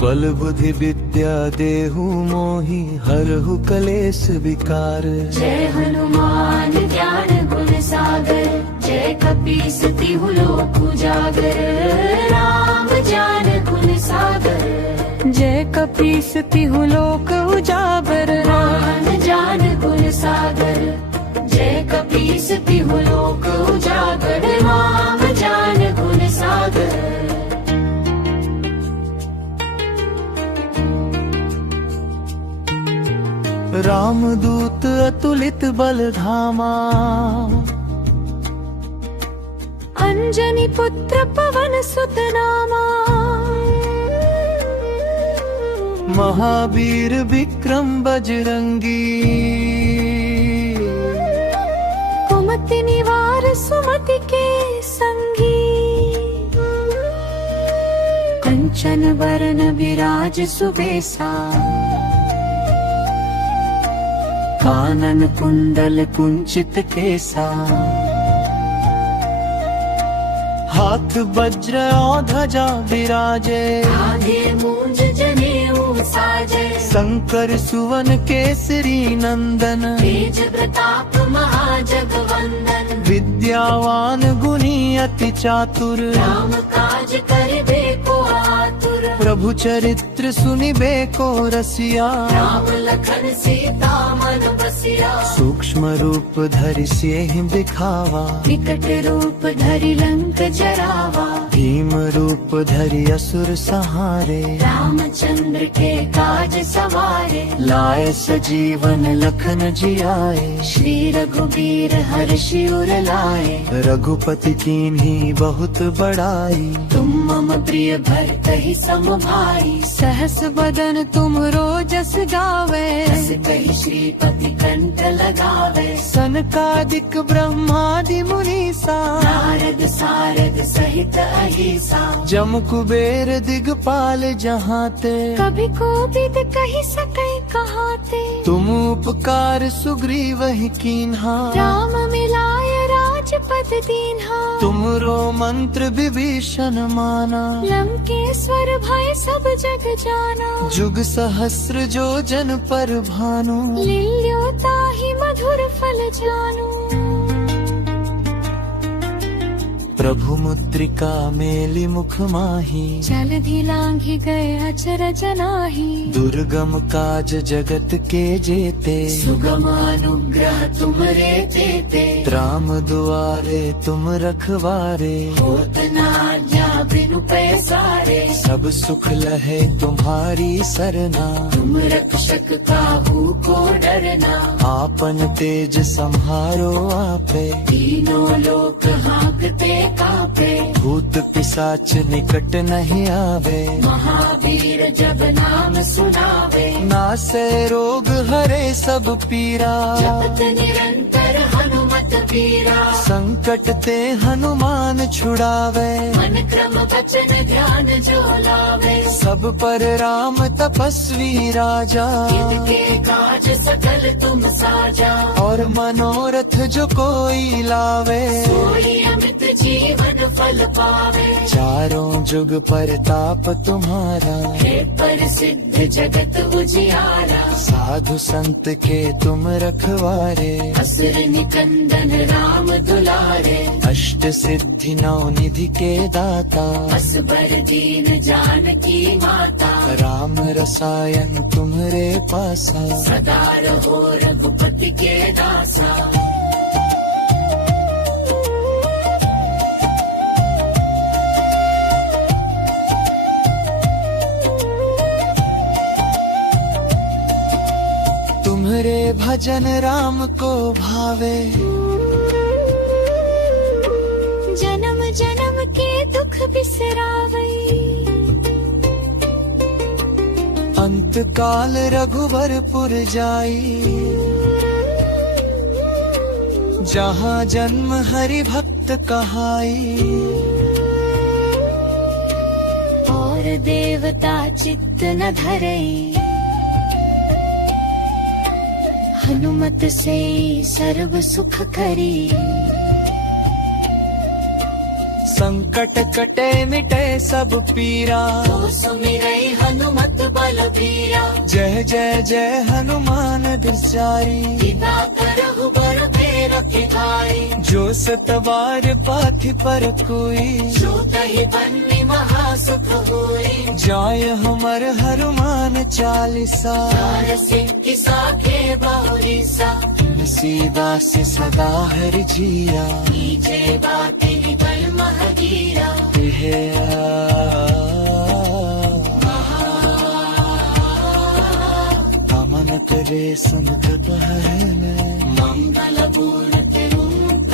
बल बुद्धि विद्या देहु मोहि हरहु कलेस विकार। जय हनुमान ज्ञान गुण सागर जय कपीस तिहु लोक उजागर। राम ज्ञान गुण सागर जय कपीस तिहु लोक उजागर। राम ज्ञान गुण सागर जय कपीस तिहु लोक उजागर। राम ज्ञान गुण सागर। रामदूत अतुलित बल धामा। अंजनी पुत्र पवन सुत नामा। महावीर विक्रम बजरंगी। कुमति निवार सुमति के संगी। कंचन वरण विराज सुबेसा। कानन कुंडल कुंचित केसा। हाथ वज्र और ध्वजा विराजे। आगे मूंज जनेऊ साजे। शंकर सुवन केसरी नंदन। तेज प्रताप महाजगवंदन। विद्यावान गुणी अति चातुर। राम काज करिबे को आतुर। प्रभु चरित्र सुनिबे को रसिया। राम लखन सीता मन बसिया। सूक्ष्म रूप धरि सियहि दिखावा। विकट रूप धरि लंक जरावा। भीम रूप धरि असुर सहारे। रामचंद्र के काज सवारे। लाए सजीवन लखन जियाए। श्री रघुबीर हर्षि उर लाए। रघुपति कीन्ही बहुत बड़ाई। तुम मम प्रिय भरतहि सम भाई। सहस बदन तुम रोजस गावे। बस कहि श्रीपति कंठ लगावे। सनकादिक ब्रह्मादि मुनीसा। नारद सारद सहित अहिसा। जम कुबेर दिगपाल जहाते। कभी कोविद कहि सकै कहाते। तुम उपकार सुग्रीवहि कीन्हा। राम मिलाय राजपद दीन्हा। तुमरो मंत्र विभीषण माना। लंकेश्वर भय सब जग जाना। जुग सहस्र जो जन पर भानु। लील्यो ताहि मधुर फल जानू। प्रभु मुद्रिका मेलि मुख माही। जलधि लांघि गए अचरज नाहि। दुर्गम काज जगत के जेते। सुगम अनुग्रह तुमरे तेते। राम दुआरे तुम रखवारे। होत न आज्ञा बिनु पैसारे। सब सुख लहे तुम्हारी सरना। तुम रक्षक काहू को डरना। आपन तेज संहारो आपे। तीनों लोक हाँकते कापे। भूत पिशाच निकट नहीं आवे। महावीर जब नाम सुनावे। नासे रोग हरे सब पीरा। जपत निरंतर हनुमत वीरा। संकट ते हनुमान छुड़ावे। मन क्रम वचन ध्यान जो लावे। सब पर राम तपस्वी राजा। इनके काज सकल तुम साजा। और मनोरथ जो कोई लावे। सोई अमित जीवन फल पावे। चारों जुग परताप तुम्हारा। हे प्रसिद्ध जगत उजियारा। साधु संत के तुम रखवारे। असुर निकंदन राम दुलारे। अष्ट सिद्धि नौ निधि के दाता। बस बर दीन जानकी माता। राम रसायन तुम्हरे पासा। सदा रहो रघुपति के दासा। तुम्हरे भजन राम को भावे। जन्म के दुख बिसरावई। अंत काल रघुवरपुर जाई, जहाँ जन्म हरि भक्त कहाई। और देवता चित्त न धरई, हनुमत से सर्व सुख करी। संकट कटे मिटे सब पीरा, सुमिरई हनुमत बलबीरा। जय जय जय हनुमान दुसारी। पिता करहु बर फेर खाई, जो सतवार पाथि पर कोई। छूटहि बन्नी महासुख होई। जाय हमर हनुमान चालीसा, सिद्धि साखे बहुरीसा। तुलसीदास सदा हरि जिया, नीचे बाटे बल महगीरा। अमन करे संकट हरने, मंगल मूर्ति रूप,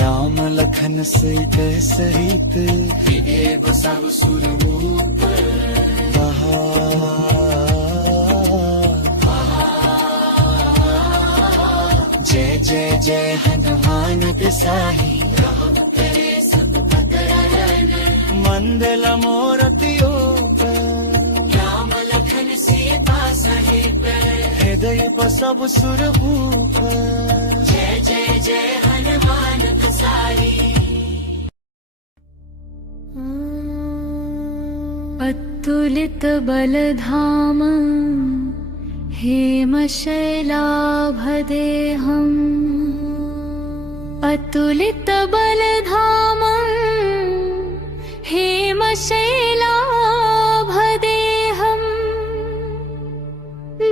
राम लखन सीता सहित। देव सब सुर भूप। जय जय जय हनुमान गोसाई। मंदल मूर्ति राम लखन सीता सहित। हृदय बसब सुर भूप। जय जय जय हनुमान गोसाई। अतुलित बलधाम, हेमशैलाभदेहम्। अतुलित बलधामं, हेमशैलाभदेहम्।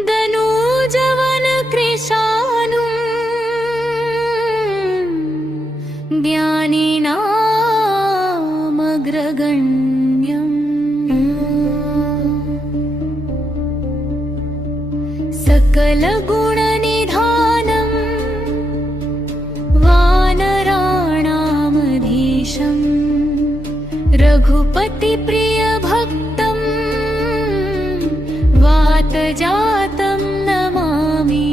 दनूजवन कृशानुं, ज्ञानिनामग्रगण्यम्। सकल गुण निधानम्, वानराणामधीशम्। रघुपति प्रिय भक्तम्, वातजातं नमामि।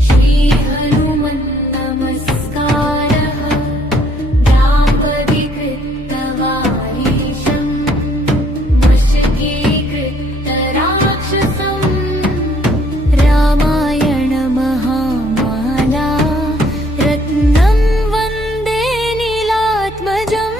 श्री हनुमन् नमस्कारः, रामपदिकृतवारीशम्। वशीकृत राक्षसम्, रामायण महामाला। रत्नं वन्दे नीलात्मजम्।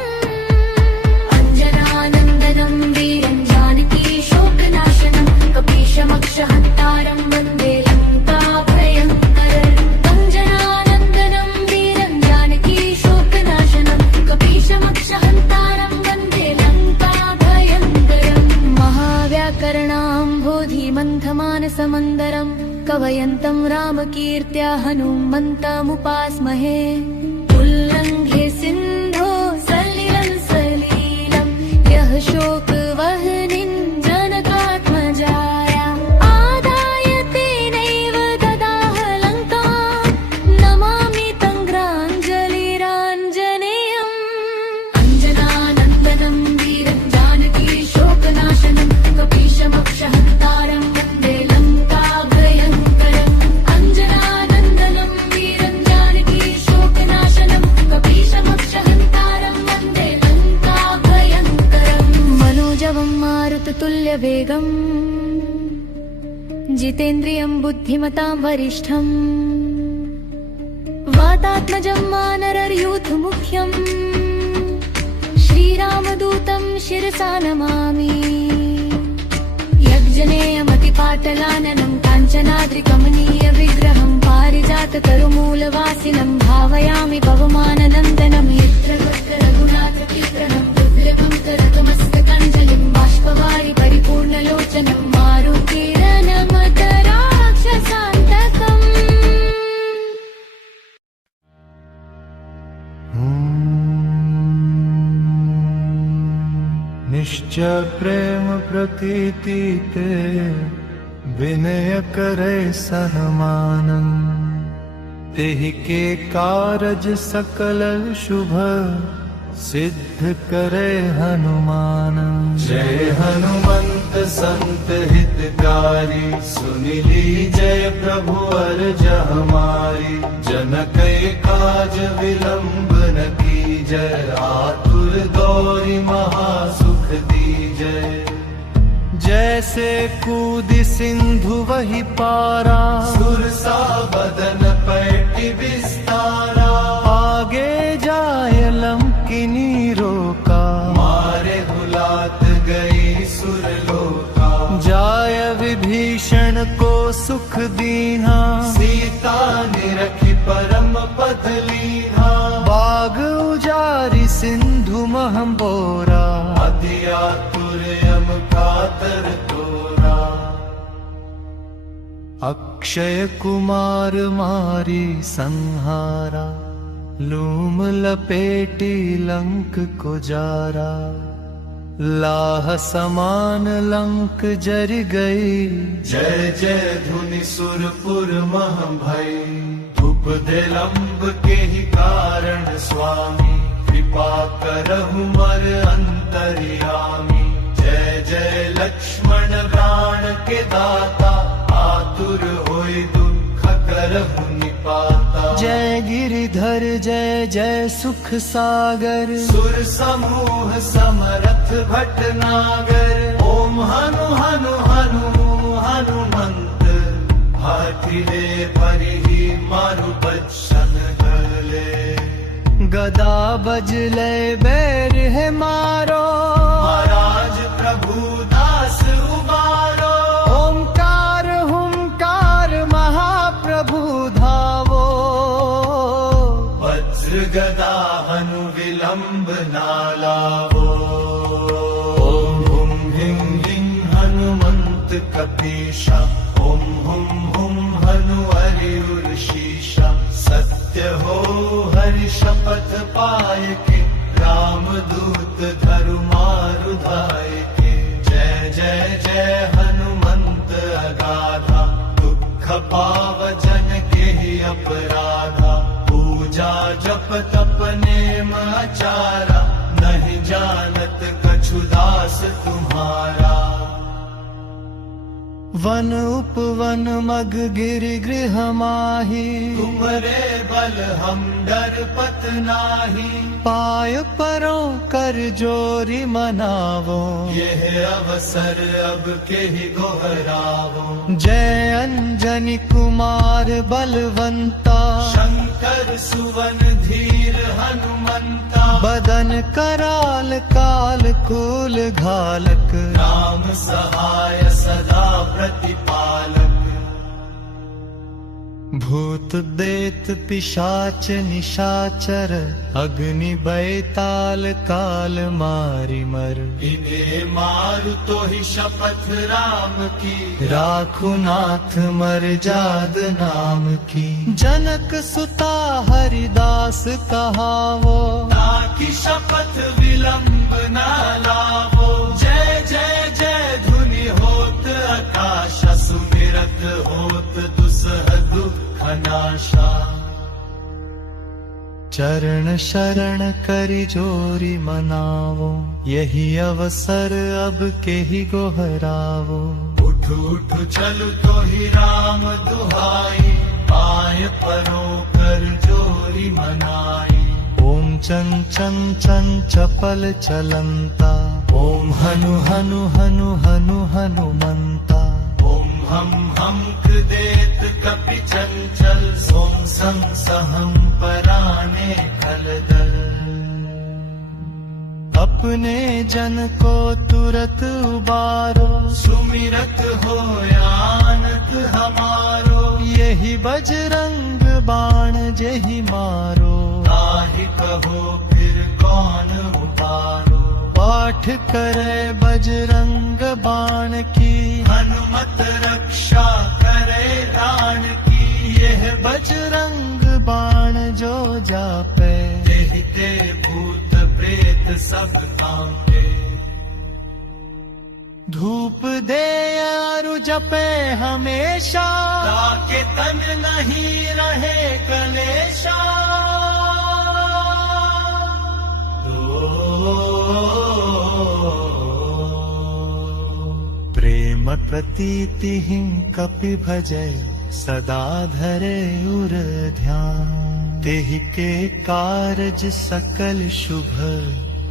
अंजनानन्दनं वीरं जानकी शोकनाशनं। कपीशमक्षहन्तारं वन्दे लङ्काभयङ्करम्। अंजनानन्दनं वीरं जानकी शोकनाशनं। कपीशमक्षहन्तारं वन्दे लङ्काभयङ्करम्। महाव्याकरणाम्भोधिमन्थमानसमन्दरम्, कवयन्तं रामकीर्त्या हनुमन्तमुपास्महे। उल्लङ्घ्य सिन्धो सलिलं सलीलं, यः शोकवह्निं जनकात्मजाया। आदाय तेनैव ददाह लङ्कां, नमामि तङ्ग्राञ्जलिराञ्जनेयम्। अंजनानन्दनं वीरं जानकी शोकनाशनं। कपीशमक्षहन्तारं वन्दे लङ्काभयङ्करम्। अंजनानन्दनं वीरं जानकी शोकनाशनं। कपीशमक्षहन्तारं वन्दे लङ्काभयङ्करम्। मनोजवं मारुततुल्यवेगम्, जितेन्द्रियं बुद्धिमतां वरिष्ठम्। वातात्मजं वानरयूथमुख्यम्, श्रीरामदूतं शिरसा नमामि। यज्जनेयमतिपाटलाननं काञ्चनाद्रिकमनीय विग्रहं। पारिजाततरुमूलवासिनं भावयामि पवमाननन्दनं। यत्र रघुनाथकीर्तनं दुर्लभं करतुमस्तकाञ्जलिं। बाष्पवारि परिपूर्णलोचनं, मारुतिरनमत राक्षसान्तकम्। निश्चय प्रेम प्रतीति ते, विनय करे सनमान। तेहि के कारज सकल शुभ, सिद्ध करे हनुमान। जय हनुमंत संत हितकारी, सुन लीजय प्रभु अर्ज हमारी। जन के काज विलंब न कीजय, आतुर गौरी महासुख दीजय। जैसे कूदि सिंधु वही पारा, सुरसा बदन पैटि विस्तारा। आगे जाए लंकिनी रोका, मारे हुलात गई सुरलोका। जाय विभीषण को सुख दीना, सीता निरखि परम पद लीना। बाग उजारि सिंधु महम बोरा, अति आतुर यम कातर तोरा। अक्षय कुमार मारी संहारा, लूम लपेटी लंक को जारा। लाह समान लंक जर गई, जय जय धुनि सुरपुर मह भई। धूप दिलंब के ही कारण स्वामी, कृपा करहु मर अंतर्यामी। जय जय लक्ष्मण प्राण के दाता, आतुर होय दुख करहु निपाता। जय गिरिधर जय जय सुख सागर, सुर समूह समरथ भटनागर। ओम हनु हनु हनु हनुमंत, भातिले परिहि मारु बच्चन गले। गदा बजले बैर है मारो, महाराज प्रभु दास उबारो। ओंकार हुंकार महाप्रभु धावो। वज्र गदा हनु विलंब ना लावो। ओम हुम हिं हिं हनुमंत कपीशा। ओम हुम हुम हनु हरिउर शीशा। सत्य हो हरि शपथ पाय के, राम दूत धरु मारु धाय के। जय जय जय हनुमंत अगाधा, दुख पावजन के ही अपराधा। पूजा जप तप नेम आचारा, नहीं जानत कछु दास तुम्हारा। वन उपवन मग गिरि गृह माही, तुमरे बल हम डरपत नाही। पाय परों कर जोरी मनावो। यह अवसर अब के ही गोहरावो। जय अंजनी कुमार बलवंता, शंकर सुवन धीर हनुमंता। बदन कराल काल कूल घालक, राम सहाय सदा प्रतिपालक। भूत देत पिशाच निशाचर, अग्नि बैताल काल मारि मर। इन्हें मारु तो ही शपथ राम की, राखु नाथ मर जाद नाम की। जनक सुता हरिदास कहावो, ताकि शपथ विलंब न लावो। जय जय जय धुनि होत आकाश, सुमिरत होत दुसह दुख नाशा। चरण शरण करि जोरी मनावो, यही अवसर अब के ही गोहरावो। उठ उठ चल तो ही राम दुहाई, पाय परो कर जोरी मनाई। ओम चं चं चं चपल चलंता, ओम हनु हनु हनु हनु हनुमंता। ओम हम कृदेत कपि चंचल, सोम सम सहम पराने खलदल। अपने जन को तुरत उबारो, सुमिरत हो आनत हमारो। यही बजरंग बाण जेहि मारो। ताहि कहो फिर कौन उबारो। पाठ करे बजरंग बाण की, हनुमत रक्षा करे राण की। यह बजरंग बाण जो जापे, देहिते भूत प्रेत सब कांपे। धूप दे अरु जपे हमेशा, ताके तन नहीं रहे कलेशा। प्रेम प्रतीति कपि भजय सदा धरे उर ध्यान। तेहि के कारज सकल शुभ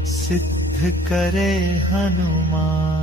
सिद्ध करे हनुमान।